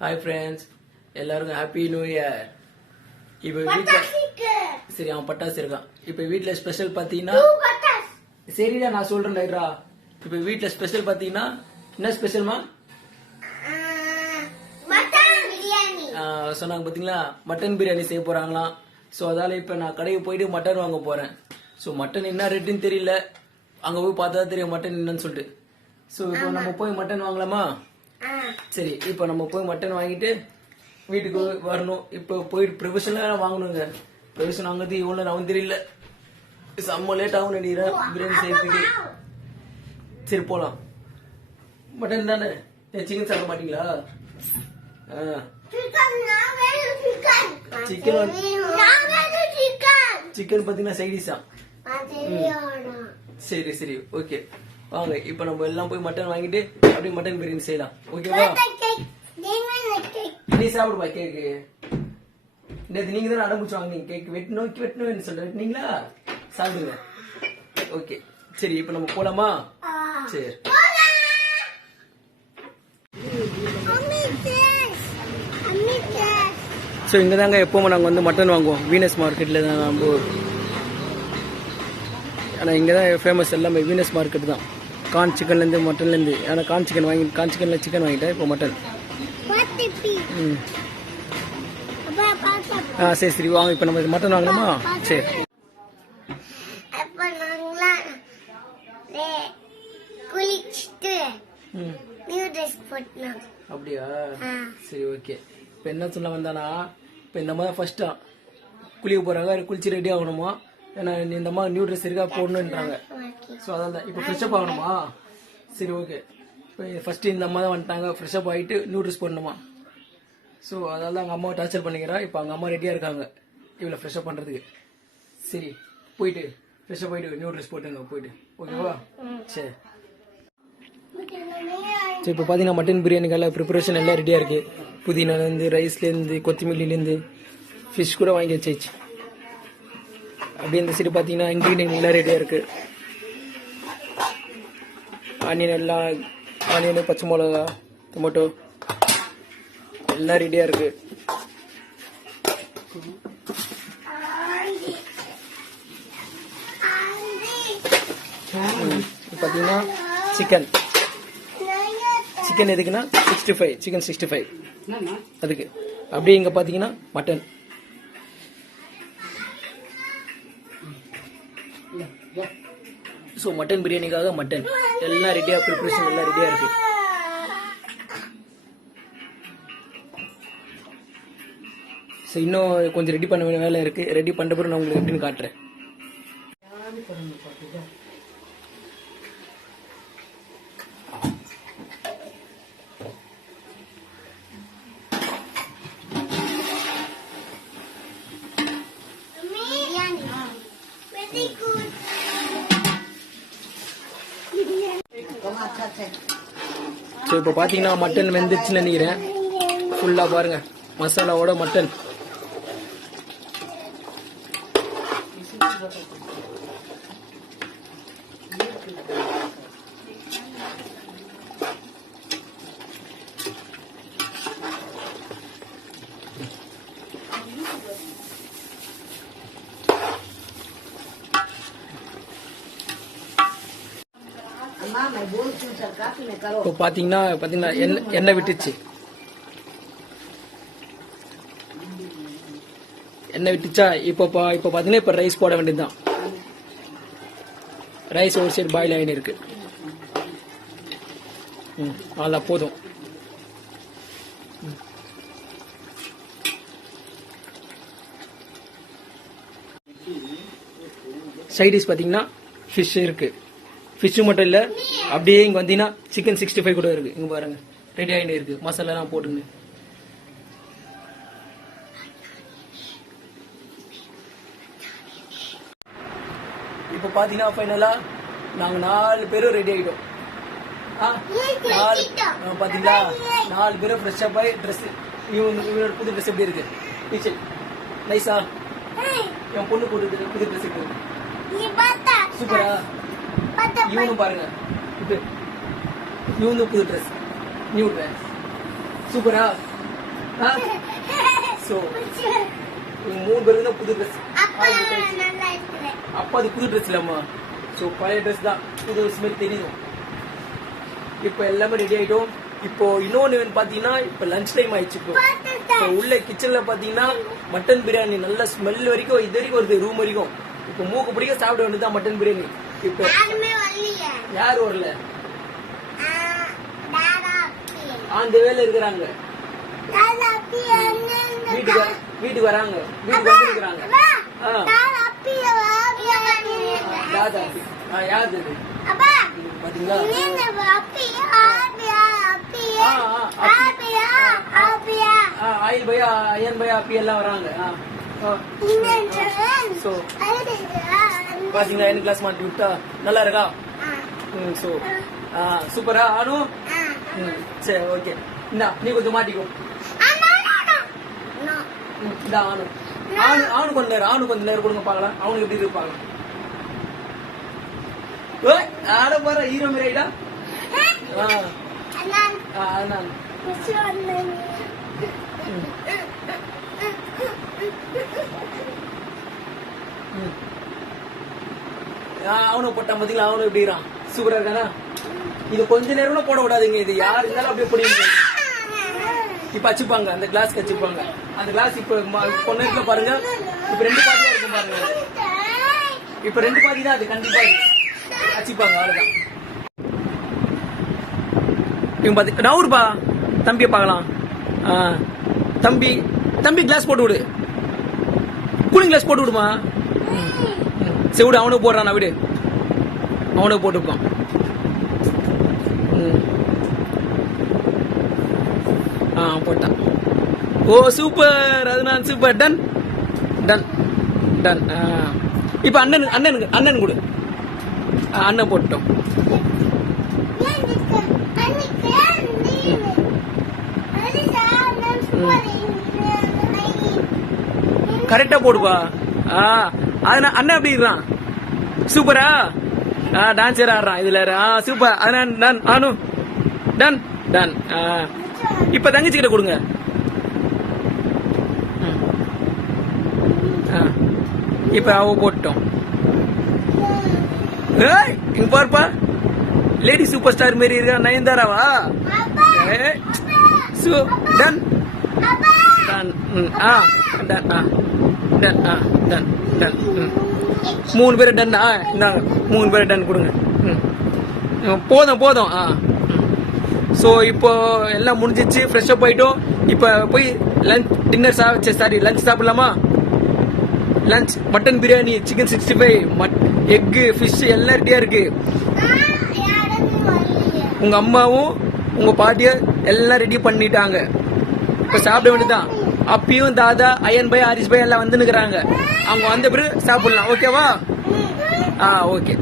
Hi friends, எல்லாருக்கும் happy new year. இப்போ வீட்டில் சரி அவன் பட்டாசு இருக்கான். இப்போ வீட்டில் ஸ்பெஷல் பார்த்தீங்கன்னா சரிடா நான் சொல்கிறேன் லைட்ரா. இப்போ வீட்டில் ஸ்பெஷல் பார்த்தீங்கன்னா என்ன ஸ்பெஷல்மா சொன்னாங்க பார்த்தீங்களா, மட்டன் பிரியாணி செய்ய போகிறாங்களாம். ஸோ அதால் இப்போ நான் கடைக்கு போயிட்டு மட்டன் வாங்க போகிறேன். ஸோ மட்டன் என்ன ரேட்டுன்னு தெரியல, அங்கே போய் பார்த்தா தெரியும் மட்டன் என்னன்னு சொல்லிட்டு. ஸோ இப்போ நம்ம போய் மட்டன் வாங்கலாமா? சரி, இப்போ நம்ம போய் மட்டன் வாங்கிட்டு வீட்டுக்கு வரணும். இப்போ போயிட்டு ப்ரொஃபஷனலாக வாங்கணுங்க. ப்ரொஃபஷன் வாங்குறது இவ்வளோ நான் தெரியல, செம்ம லேட் ஆகும் நினைக்கிறேன் பிரியாணி செய்யறதுக்கு. சரி போகலாம். மட்டன் தானே, சிக்கன் சாப்பிட மாட்டீங்களா? சிக்கன் பார்த்தீங்கன்னா சைடிஷா? சரி சரி ஓகே வாங்க. இப்போ நம்ம எல்லாம் போய் மட்டன் வாங்கிட்டு அப்படியே மட்டன் பிரியாணி செய்யலாம். ஓகேவா? நீ சாப்பிடுப்பா கேக்கு. நேற்று நீங்க தானே அடம்பிடிச்சு வாங்கினீங்க கேக். வெட்டணும் சொல்ற வெட்டினீங்களா? சாப்பிடுங்க. ஓகே சரி, இப்போ நம்ம போலாமா? சரி. ஸோ இங்கே தாங்க எப்போவுமே நாங்கள் வந்து மட்டன் வாங்குவோம். வீனஸ் மார்க்கெட்டில் தான் நம்ம. ஆனால் இங்கே தான் ஃபேமஸ் எல்லாமே வீனஸ் மார்க்கெட் தான். கார்ன் சிக்கன்லேருந்து மட்டன்லேருந்து. ஆனால் கார்ன் சிக்கனில் சிக்கன் வாங்கிட்டேன், இப்போ மட்டன். சரி சரி வாங்க. இப்போ நம்ம மட்டன் வாங்கலாமா? சரி. அப்படியா? சரி ஓகே. இப்போ என்ன சொல்ல வந்தானா, இப்போ இந்த மாதிரி ஃபர்ஸ்டா குளிக்க போறாங்க, குளிச்சு ரெடி ஆகணுமா? ஏன்னா இந்த மாதிரி நியூ ட்ரெஸ் இருக்கா போடணுன்றாங்க. ஸோ அதான் தான் இப்போ ஃப்ரெஷ்அப் ஆகணுமா? சரி ஓகே. இப்போ ஃபர்ஸ்ட் இந்த அம்மா தான் வந்துட்டாங்க, ஃப்ரெஷ்அப் ஆகிட்டு நியூ ட்ரெஸ் போடணுமா? ஸோ அதனால தான் அவங்க அம்மாவை டார்ச்சர் பண்ணிக்கிறா. இப்போ அவங்க அம்மா ரெடியாக இருக்காங்க இவ்வளோ ஃப்ரெஷ்அப் பண்ணுறதுக்கு. சரி போயிட்டு ஃப்ரெஷ்அப் ஆகிட்டு நியூ ட்ரெஸ் போட்டுங்க போயிட்டு. ஓகேவா? சரி சரி. இப்போ பார்த்தீங்கன்னா மட்டன் பிரியாணிக்கால ப்ரிப்பரேஷன் எல்லாம் ரெடியாக இருக்குது. புதினாலேருந்து, ரைஸ்லேருந்து, கொத்தமல்லிலேருந்து, ஃபிஷ் கூட வாங்கி வச்சாச்சு. அப்படியே இந்த சைடு பார்த்தீங்கன்னா இன்க்ரீடியன்ட் எல்லாம் ரெடியாக இருக்குது. ஆனியன், பச்சை மிளகா, டொமேட்டோ எல்லாம் ரெடியாக இருக்குது. பார்த்தீங்கன்னா சிக்கன் எதுக்குன்னா 65 சிக்கன் 65 அதுக்கு. அப்படியே இங்கே பார்த்தீங்கன்னா மட்டன். ஸோ மட்டன் பிரியாணிக்காக மட்டன் எல்லாம் ரெடியாக, ப்ரிப்பரேஷன் எல்லாம் ரெடியாக இருக்கு. ஸோ இன்னும் கொஞ்சம் ரெடி பண்ண வேண்டிய வேலை இருக்கு. ரெடி பண்ணுற பிறகு நான் உங்களுக்கு எப்படின்னு காட்டுறேன். ஸோ இப்போ பார்த்தீங்கன்னா மட்டன் வெந்துச்சுன்னு நினைக்கிறேன். ஃபுல்லாக பாருங்க மசாலாவோட மட்டன். இப்போ பார்த்தீங்கன்னா எண்ணெய் விட்டுச்சு. எண்ணெய் விட்டுச்சா? இப்போ பார்த்தீங்கன்னா இப்போ ரைஸ் போட வேண்டியதுதான். ரைஸ் ஒரு சைடு பாயில் ஆகின்னு இருக்கு. அதான் போதும். சைடிஷ் பார்த்தீங்கன்னா ஃபிஷ் இருக்கு. ஃபிஷ்ஷு மட்டும் இல்லை, அப்படியே இங்கே வந்தீங்கன்னா சிக்கன் 65 கூட இருக்கு. இங்கே பாருங்க ரெடி ஆகிட்டு இருக்கு. மசாலாலாம் போட்டுங்க. இப்போ பார்த்தீங்கன்னா ஃபைனலாக நாங்கள் 4 பேரும் ரெடி ஆகிட்டோம். பார்த்தீங்களா 4 பேரும் ஃப்ரெஷ்ஷப் ஆகி ட்ரெஸ். இவனோட புது ட்ரெஸ் எப்படி இருக்கு? டீச்சர் நைஸா? என் பொண்ணு போட்டு புது ட்ரெஸ் இருக்கு. சூப்பரா? இவனும் பாருங்க, இவனும் புது ட்ரெஸ், நியூ ட்ரெஸ். சூப்பரா? சோ 3 பேருக்கு தான் புது ட்ரெஸ். அப்பா அது புது ட்ரெஸ் இல்லம்மா. சோ பழைய ட்ரெஸ் தான், புது ட்ரெஸ் மாதிரி தெரியும். இப்போ எல்லாமே ரெடி ஆயிட்டோம். இப்போ இன்னொன்னு பாத்தீங்கன்னா இப்போ லஞ்ச் டைம் ஆயிடுச்சு. இப்போ உள்ள கிச்சன்ல பாத்தீங்கன்னா மட்டன் பிரியாணி நல்ல ஸ்மெல் வரைக்கும் இது வரைக்கும் வருது ரூம் வரைக்கும். இப்போ மூக்கு பிடிக்க சாப்பிட வேண்டியதுதான் மட்டன் பிரியாணி. இப்போ யாரும் வரல, அந்த வேலை இருக்கிறாங்க, வீட்டுக்கு வராங்க, வீட்டுக்கு வந்துருக்காங்க. யாரு பாத்தீங்களா? ஆயில் பையா, அயன் பையா, அப்பி எல்லாம் வராங்க. பாத்தீங்களா என்ன கிளாஸ் மாட்டி விட்டா நல்லா இருக்கா? சோ சூப்பரா ஆனு. சரி ஓகே, இந்தா நீ கொஞ்சம் மாட்டிக்கோ. இந்தா ஆனு ஆனு கொஞ்ச நேரம் கொடுங்க பாக்கலாம், அவனுக்கு எப்படி இருப்பாங்க. ஆட பாரு ஹீரோ மேரா. அவனு போட்டான் பாத்தீங்களா, அவனு எப்படிறான், சூப்பரா இருக்கானா? இது கொஞ்ச நேரம் போட விடாதுங்க, இது யாரு இருந்தாலும் அப்படியே போடுவீங்க. இப்ப வச்சுப்பாங்க, அந்த கிளாஸ் வச்சுப்பாங்க. அந்த கிளாஸ் இப்ப பொண்ணு பாருங்க, இப்ப 2 பாதியா இருக்கும் பாருங்க. இப்ப 2 பாதி தான், அது கண்டிப்பா வச்சுப்பாங்க, அவ்வளவுதான். இவங்க பாத்து நவுருப்பா, தம்பியை பார்க்கலாம். தம்பி கிளாஸ் போட்டு விடு, கூலிங் கிளாஸ் போட்டு விடுமா. சரி விடு, அவனுக்கு போடுறான், விடு, அவனுக்கு போட்டுப்பான். போட்டான். ஓ சூப்பர், அது நான் சூப்பர். Ton done done. இப்ப அண்ணன் கொடு, அண்ணன் போட்டோம். கரெக்டா போடுப்பா. அண்ணன் எப்படி இருக்கான், சூப்பரா? டான்ஸர் ஆடுறான் இதுல. சூப்பர், டன் ஆனு, டன் டன். இப்ப தங்கச்சி கிட்ட கொடுங்க. இப்ப அவ போட்டோம். இங்க பாருப்பா, லேடி சூப்பர் ஸ்டார் மாரி இருக்கா, நயன்தாராவா? Done done. Done done done. 3 பேர் டன். இந்தாங்க 3 பேர் டன் கொடுங்க. போதும். ஸோ இப்போ எல்லாம் முடிஞ்சிச்சு, ஃப்ரெஷ் அப் ஆயிட்டோம். இப்போ போய் லஞ்ச் சாப்பிடலாமா? Lunch mutton biryani, chicken 65, egg, fish எல்லாம் ரெடியா இருக்கு. உங்க அம்மாவும் உங்க பாட்டியும் எல்லாம் ரெடி பண்ணிட்டாங்க. இப்ப சாப்பிட வேண்டியதுதான். அப்பியும் தாதா, அயன் பை, ஹரிஷ் பை எல்லாம் வந்து நிக்கிறாங்க. அவங்க வந்த பிறகு சாப்பிடலாம். ஓகேவா? ஓகே.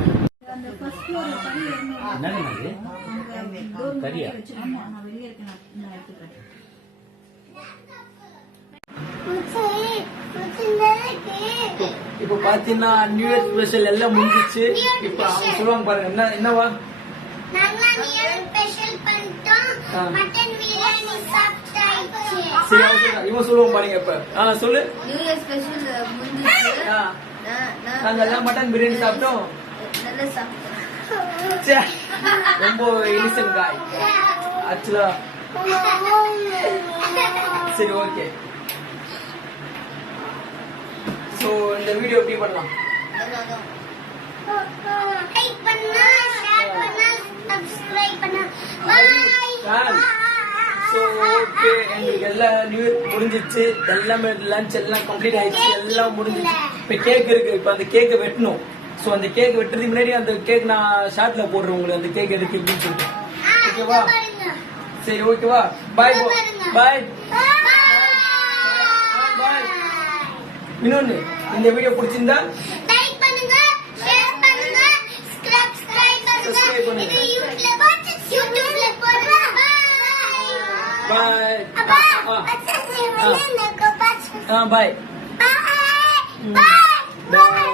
இப்ப பாத்தீங்கன்னா நியூ இயர் ஸ்பெஷல் எல்லாம் முடிஞ்சிச்சு. இப்ப அவங்க சொல்லுவாங்க பாருங்க, என்னவா இவன் சொல்லுவோம் பாருங்க. இப்ப சொல்லு. நியூ இயர் ஸ்பெஷல் முடிஞ்சிச்சு, நாங்க எல்லாம் மட்டன் பிரியாணி சாப்பிட்டோம். ரொம்ப இன்னசென்ட் காய் ஆக்சுவலா. சரி ஓகே. சோ இந்த வீடியோ எப்படி பண்ணலாம்? லைக் பண்ணா, ஷேர் பண்ணா, சப்ஸ்கிரைப் பண்ணா. பை. சோ ஓகே, எங்களுக்கு எல்லாம் நியூ இயர் முடிஞ்சிச்சு. எல்லாமே லஞ்ச் எல்லாம் கம்ப்ளீட் ஆயிடுச்சு, எல்லாம் முடிஞ்சிச்சு. இப்ப கேக் இருக்கு, இப்ப அந்த கேக்கை வெட்டணும். சோ அந்த கேக் வெட்டுறதுக்கு முன்னாடி அந்த கேக் நான் ஷார்ட்ல போடுறேன் உங்களுக்கு, அந்த கேக் எதுக்கு எப்படின்னு சொல்லிட்டு. ஓகேவா? சரி ஓகேவா? பாய் பாய் பாய். இன்னொன்னு, இந்த வீடியோ பிடிச்சிருந்தா லைக் பண்ணுங்க, ஷேர் பண்ணுங்க, சப்ஸ்கிரைப் பண்ணுங்க. இது யூடியூப்ல போடுறேன். பாய் பாய் பாய் பாய்.